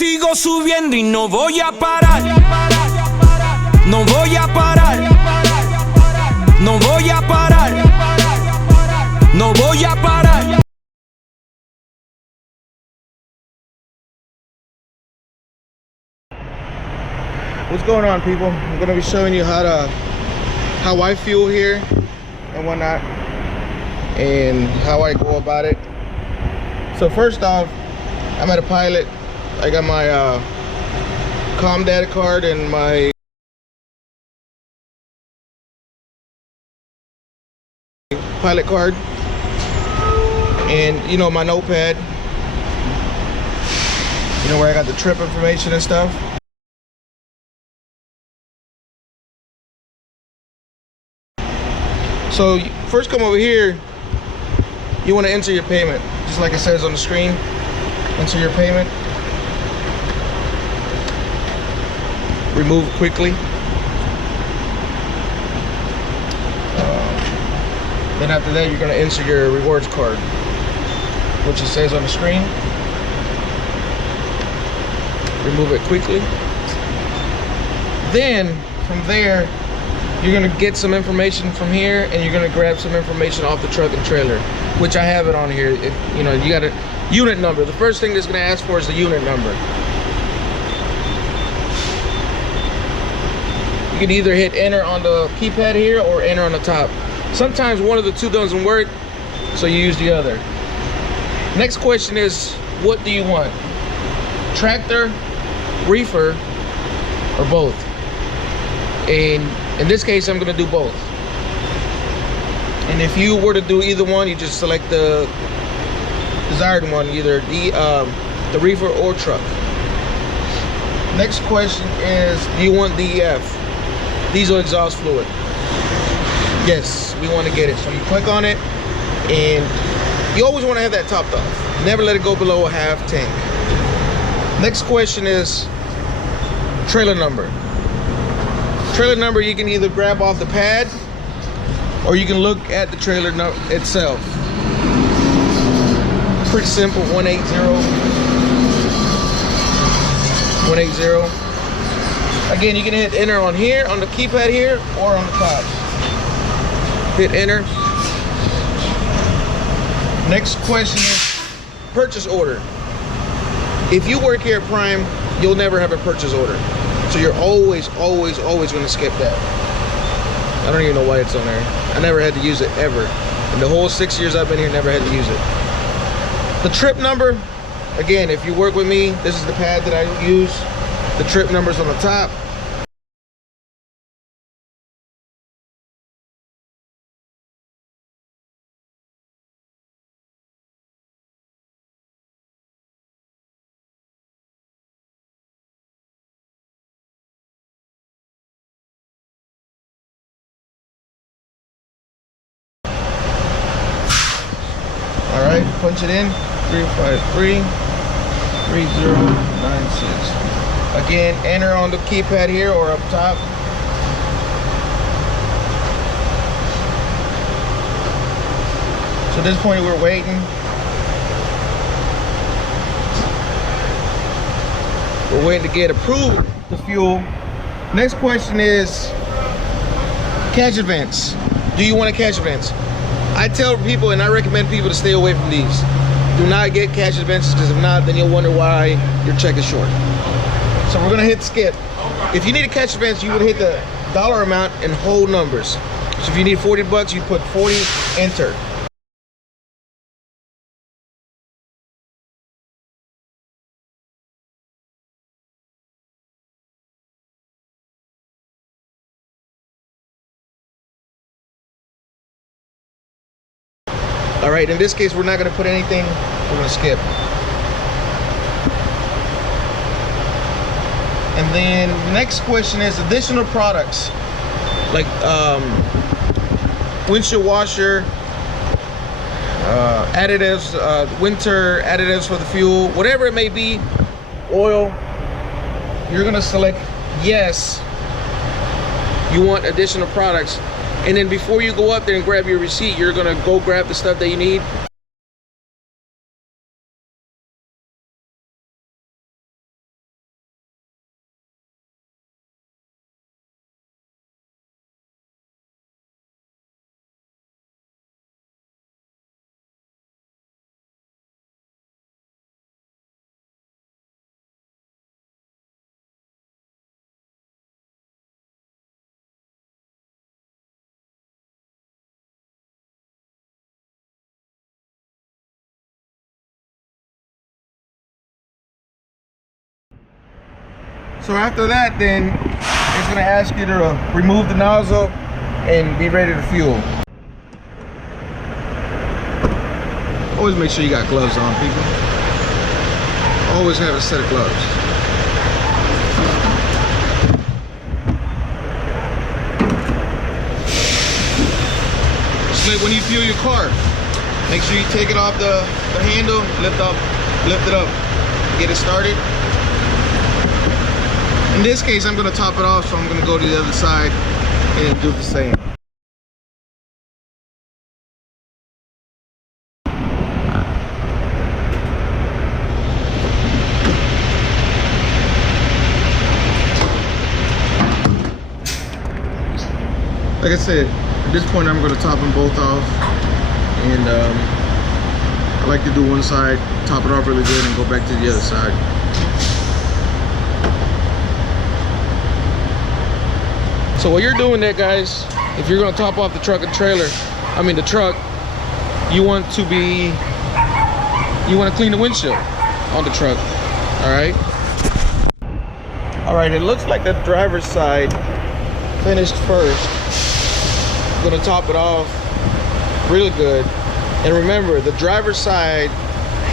Sigo subiendo y no voy a parar. No voy a parar. No voy a parar. No voy a parar. What's going on, people? I'm going to be showing you how I fuel here and whatnot, and how I go about it. So first off, I'm at a Pilot. I got my Com data card and my Pilot card, and you know, my notepad, you know, where I got the trip information and stuff. So first come over here, you want to enter your payment, just like it says on the screen. Enter your payment. Remove quickly. Then after that, you're going to enter your rewards card, which it says on the screen. Remove it quickly. Then from there, you're gonna get some information from here, and you're gonna grab some information off the truck and trailer, which I have it on here. You know, you got a unit number. The first thing that's gonna ask for is the unit number. You can either hit enter on the keypad here or enter on the top. Sometimes one of the two doesn't work, so you use the other. Next question is, what do you want? Tractor, reefer, or both? And in this case, I'm gonna do both. And if you were to do either one, you just select the desired one, either the reefer or truck. Next question is, do you want DEF, diesel exhaust fluid? Yes, we want to get it. So you click on it, and you always want to have that topped off. Never let it go below a half tank. Next question is trailer number. Trailer number, you can either grab off the pad, or you can look at the trailer itself. Pretty simple. 180. 180. Again, you can hit enter on here, on the keypad here, or on the top. Hit enter. Next question is purchase order. If you work here at Prime, you'll never have a purchase order. So you're always going to skip that. I don't even know why it's on there. I never had to use it ever. In the whole 6 years I've been here, never had to use it. The trip number, again, if you work with me, this is the pad that I use. The trip number's on the top. All right, punch it in, 353 3096. Again, enter on the keypad here or up top. So at this point, we're waiting. We're waiting to get approved the fuel. Next question is cash advance. Do you want a cash advance? I tell people, and I recommend people to stay away from these. Do not get cash advances, because if not, then you'll wonder why your check is short. So we're gonna hit skip. If you need a cash advance, you would hit the dollar amount and whole numbers. So if you need 40 bucks, you put 40, enter. All right, in this case, we're not gonna put anything, we're gonna skip. And then next question is additional products, like windshield washer, additives, winter additives for the fuel, whatever it may be, oil. You're gonna select yes, you want additional products. And then before you go up there and grab your receipt, you're gonna go grab the stuff that you need. So after that, then it's gonna ask you to remove the nozzle and be ready to fuel. Always make sure you got gloves on, people. Always have a set of gloves. Just like when you fuel your car, make sure you take it off the handle, lift it up, get it started. In this case, I'm gonna top it off, so I'm gonna go to the other side and do the same. Like I said, at this point I'm going to top them both off, and I like to do one side, top it off really good, and go back to the other side. So while you're doing that, guys, if you're going to top off the truck and trailer, the truck, you want to clean the windshield on the truck. All right, it looks like the driver's side finished first. I'm gonna top it off really good, and remember, the driver's side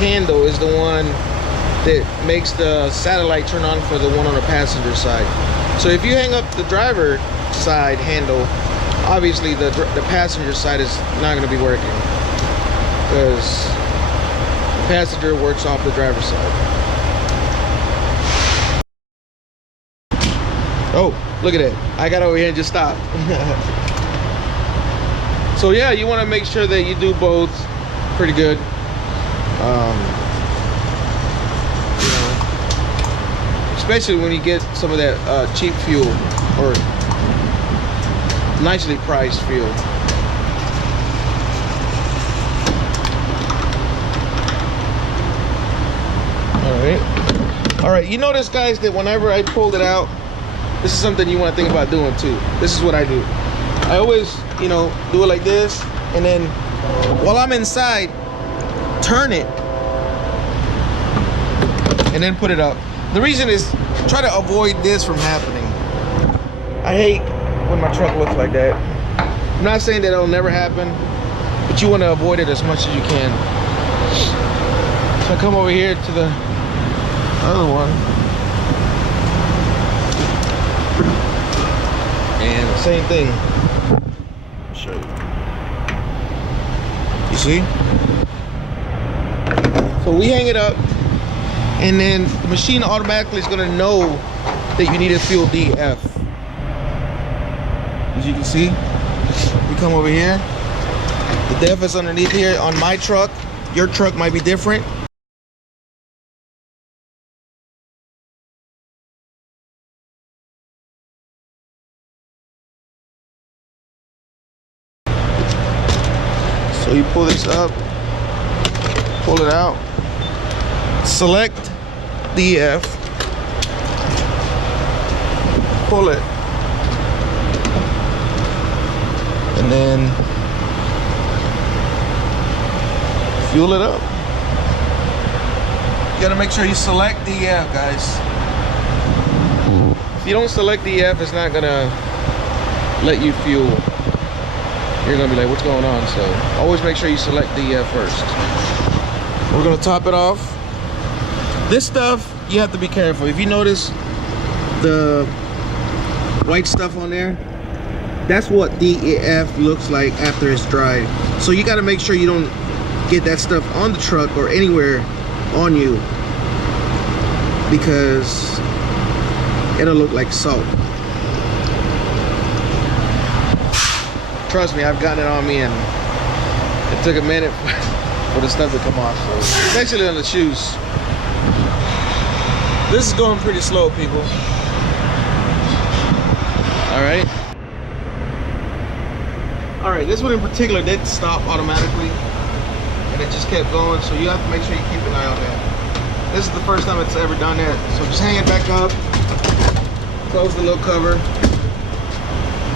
handle is the one that makes the satellite turn on for the one on the passenger side. So if you hang up the driver side handle, obviously the passenger side is not going to be working, because the passenger works off the driver's side. Oh, look at that, I got over here and just stopped. So yeah, you want to make sure that you do both pretty good. Especially when you get some of that cheap fuel or nicely priced fuel. All right, you notice, guys, that whenever I pulled it out, this is something you want to think about doing too. This is what I do. I always, do it like this, and then while I'm inside, turn it and then put it up. The reason is try to avoid this from happening. I hate when my truck looks like that. I'm not saying that it'll never happen, but you want to avoid it as much as you can. So I come over here to the other one, and same thing. I'll show you. You see? So we hang it up, and then the machine automatically is going to know that you need to fuel DF. As you can see, we come over here. The DF is underneath here. On my truck, your truck might be different. So you pull this up, pull it out, select DF, pull it, and then fuel it up. You gotta make sure you select DF, guys. If you don't select DF, it's not gonna let you fuel. You're gonna be like, what's going on? So always make sure you select DF first. We're gonna top it off. This stuff, you have to be careful. If you notice the white stuff on there, that's what DEF looks like after it's dried. So you got to make sure you don't get that stuff on the truck or anywhere on you, because it'll look like salt. Trust me, I've gotten it on me, and it took a minute for the stuff to come off. So, especially on the shoes. This is going pretty slow, people. All right, this one in particular didn't stop automatically, and it just kept going, so you have to make sure you keep an eye on that. This is the first time it's ever done that. So just hang it back up, close the little cover,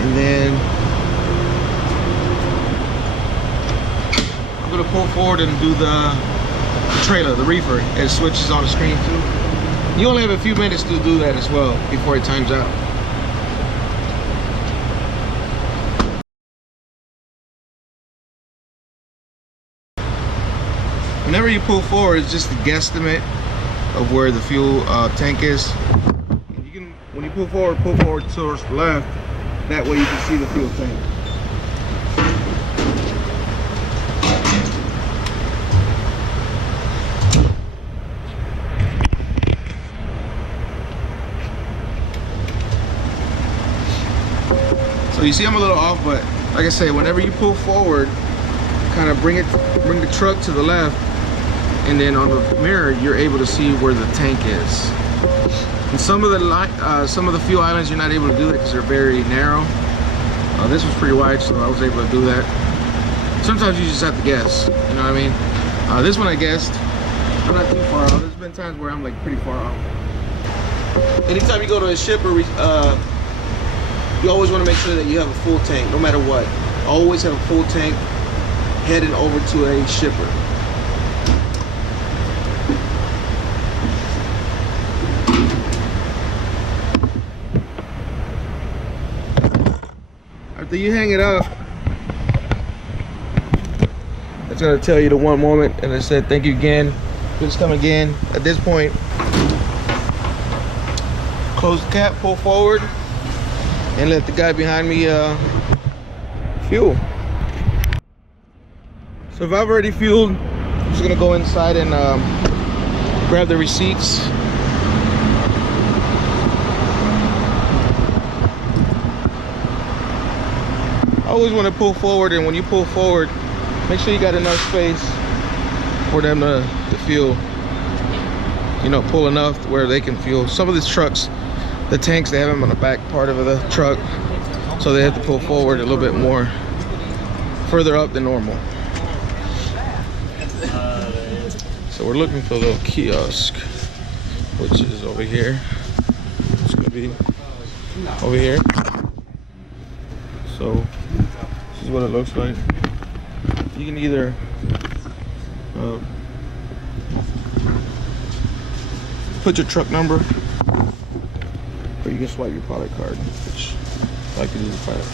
and then I'm gonna pull forward and do the trailer, the reefer. It switches on the screen too. You only have a few minutes to do that as well before it times out. Whenever you pull forward, it's just a guesstimate of where the fuel tank is. And you can, when you pull forward towards the left. That way you can see the fuel tank. So you see I'm a little off, but like I say, whenever you pull forward, kind of bring the truck to the left, and then on the mirror you're able to see where the tank is. And some of the fuel islands you're not able to do that because they're very narrow. This was pretty wide, so I was able to do that. Sometimes you just have to guess, you know what I mean? This one I guessed, I'm not too far off. There's been times where I'm like pretty far off. Anytime you go to a shipper, you always want to make sure that you have a full tank, no matter what. Always have a full tank heading over to a shipper. After you hang it up, it's gonna tell you the one moment, and it said thank you again, please come again. At this point, close the cap, pull forward, and let the guy behind me fuel. So if I've already fueled, I'm just gonna go inside and grab the receipts. I always want to pull forward, and when you pull forward, make sure you got enough space for them to fuel. You know, pull enough where they can fuel. Some of these trucks, the tanks, they have them on the back part of the truck, so they have to pull forward a little bit more, further up than normal. So we're looking for a little kiosk, which is over here. It's gonna be over here. So this is what it looks like. You can either put your truck number, or you can swipe your product card, which I like to do the product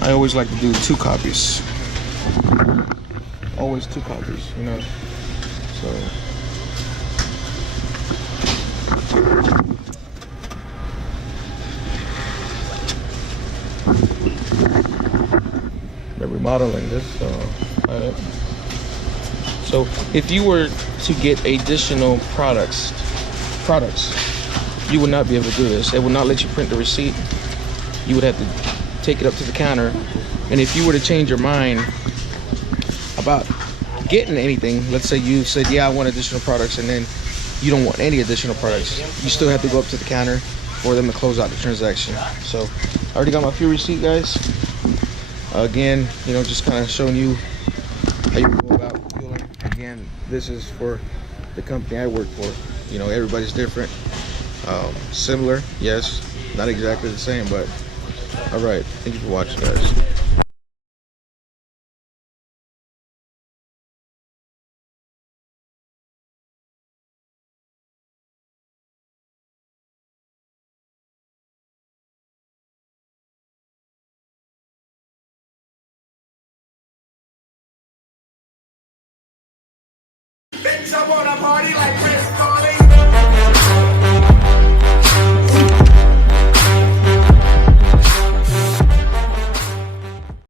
card. I always like to do 2 copies. Always 2 copies, you know. So they're remodeling this. So if you were to get additional products, you would not be able to do this. They would not let you print the receipt. You would have to take it up to the counter. And if you were to change your mind about getting anything, let's say you said, yeah, I want additional products, and then you don't want any additional products, you still have to go up to the counter for them to close out the transaction. So I already got my fuel receipt, guys. Again, you know, just kind of showing you how you go about fueling. Again, this is for the company I work for. You know, everybody's different. Similar, yes, not exactly the same, but all right. Thank you for watching, guys. Bitch, I wanna party like